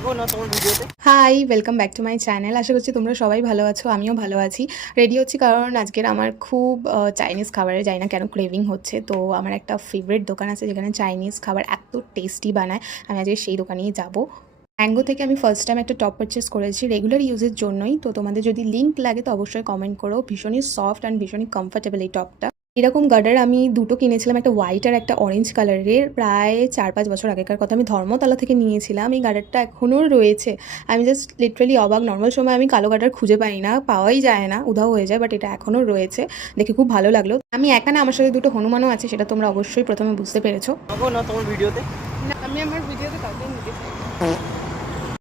High, welcome back to my channel. আশা করছি তোমরা সবাই ভালো আছো, আমিও ভালো আছি। রেডি হচ্ছি কারণ আজকের আমার খুব চাইনিজ খাবারের জানি না কেন ক্রেভিং হচ্ছে। তো আমার একটা ফেভারিট দোকান আছে যেখানে চাইনিজ খাবার এত টেস্টি বানায়, আমি আজকে সেই দোকানেই যাব। ম্যাঙ্গো থেকে আমি ফার্স্ট টাইম একটা টপ পারচেস করেছি রেগুলার ইউজের জন্যই। তো তোমাদের যদি লিঙ্ক লাগে তো অবশ্যই কমেন্ট করো। ভীষণই সফট অ্যান্ড ভীষণই কমফোর্টেবল এই টপটা। এরকম গার্ডার আমি দুটো কিনেছিলাম, একটা হোয়াইট আর একটা অরেঞ্জ কালারের। প্রায় 4-5 বছর আগেকার কথা, আমি ধর্মতলা থেকে নিয়েছিলাম। এই গার্ডারটা এখনও রয়েছে। আমি জাস্ট লিটারালি অবাক। নর্মাল সময় আমি কালো গার্ডার খুঁজে পাই না, পাওয়াই যায় না, উধাও হয়ে যায়, বাট এটা এখনও রয়েছে। দেখে খুব ভালো লাগলো। আমি একা না, আমার সাথে দুটো হনুমানও আছে, সেটা তোমরা অবশ্যই প্রথমে বুঝতে পেরেছো। না তোমার ভিডিওতে না, আমি আমার ভিডিওতে কাউকে নিতে চাই না।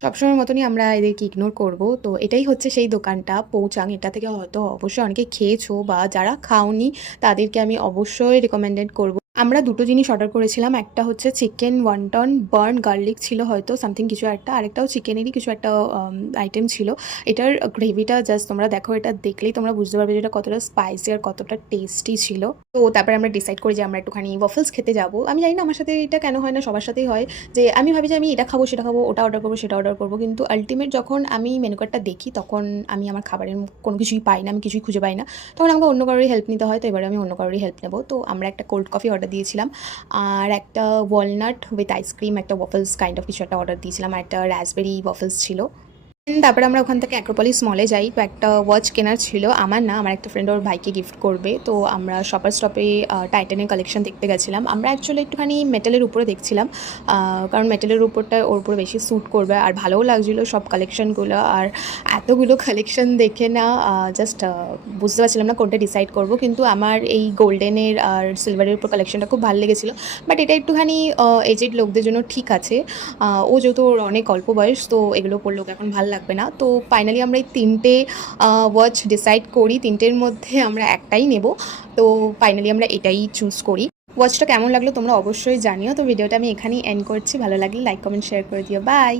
সবসময়ের মতনই আমরা এদেরকে ইগনোর করব। তো এটাই হচ্ছে সেই দোকানটা, পৌচাং। এটা থেকে হয়তো অবশ্যই অনেকে খেয়েছো, বা যারা খাওনি তাদেরকে আমি অবশ্যই রেকমেন্ডেড করব। আমরা দুটো জিনিস অর্ডার করেছিলাম, একটা হচ্ছে চিকেন ওয়ান্টন বার্ন গার্লিক ছিল হয়তো সামথিং কিছু একটা, আরেকটাও চিকেনেরই কিছু একটা আইটেম ছিল। এটার গ্রেভিটা জাস্ট তোমরা দেখো, এটা দেখলেই তোমরা বুঝতে পারবে যে এটা কতটা স্পাইসি আর কতটা টেস্টি ছিল। তো তারপরে আমরা ডিসাইড করি যে আমরা একটুখানি ওয়াফলস খেতে যাব। আমি জানি না আমার সাথে এটা কেন হয় না, সবার সাথেই হয় যে আমি ভাবি যে আমি এটা খাবো সেটা খাবো, ওটা অর্ডার করবো সেটা অর্ডার করবো, কিন্তু আলটিমেট যখন আমি মেনু কার্ডটা দেখি তখন আমি আমার খাবারের কোনো কিছুই পাই না, আমি কিছুই খুঁজে পাই না। তখন আমাকে অন্য কারোরই হেল্প নিতে হয়। তো এবারে আমি অন্য কারোরই হেল্প নেবো। তো আমরা একটা কোল্ড কফি অর্ডার দিয়েছিলাম, আর একটা ওয়ালনাট উইথ আইসক্রিম, একটা ওয়াফলস কাইন্ড অফ কিছু একটা অর্ডার দিয়েছিলাম, আর একটা রাসবেরি ওয়াফলস ছিল। তারপরে আমরা ওখান থেকে অ্যাক্রোপলিস মলে যাই। তো একটা ওয়াচ কেনার ছিল, আমার না, আমার একটা ফ্রেন্ড ওর ভাইকে গিফট করবে। তো আমরা শপার স্টপে টাইটানের কালেকশন দেখতে গেছিলাম। আমরা অ্যাকচুয়ালি একটুখানি মেটালের উপরে দেখছিলাম, কারণ মেটালের উপরটা ওর উপরে বেশি স্যুট করবে, আর ভালোও লাগছিলো সব কালেকশনগুলো। আর এতগুলো কালেকশন দেখে না জাস্ট বুঝতে পারছিলাম না কোনটা ডিসাইড করব, কিন্তু আমার এই গোল্ডেনের আর সিলভারের উপর কালেকশনটা খুব ভালো লেগেছিলো। বাট এটা একটুখানি এজেড লোকদের জন্য ঠিক আছে। ও যেহেতু ওর অনেক অল্প বয়স, তো এগুলো পরলে ওকে এখন ভালো লাগবে না। তো ফাইনালি আমরা এই তিনটে ওয়াচ ডিসাইড করি, তিনটের মধ্যে আমরা একটাই নেব। তো ফাইনালি আমরা এটাই চুজ করি। ওয়াচটা কেমন লাগলো তোমরা অবশ্যই জানিও। তো ভিডিওটা আমি এখানেই এন্ড করছি। ভালো লাগলে লাইক কমেন্ট শেয়ার করে দিও। বাই।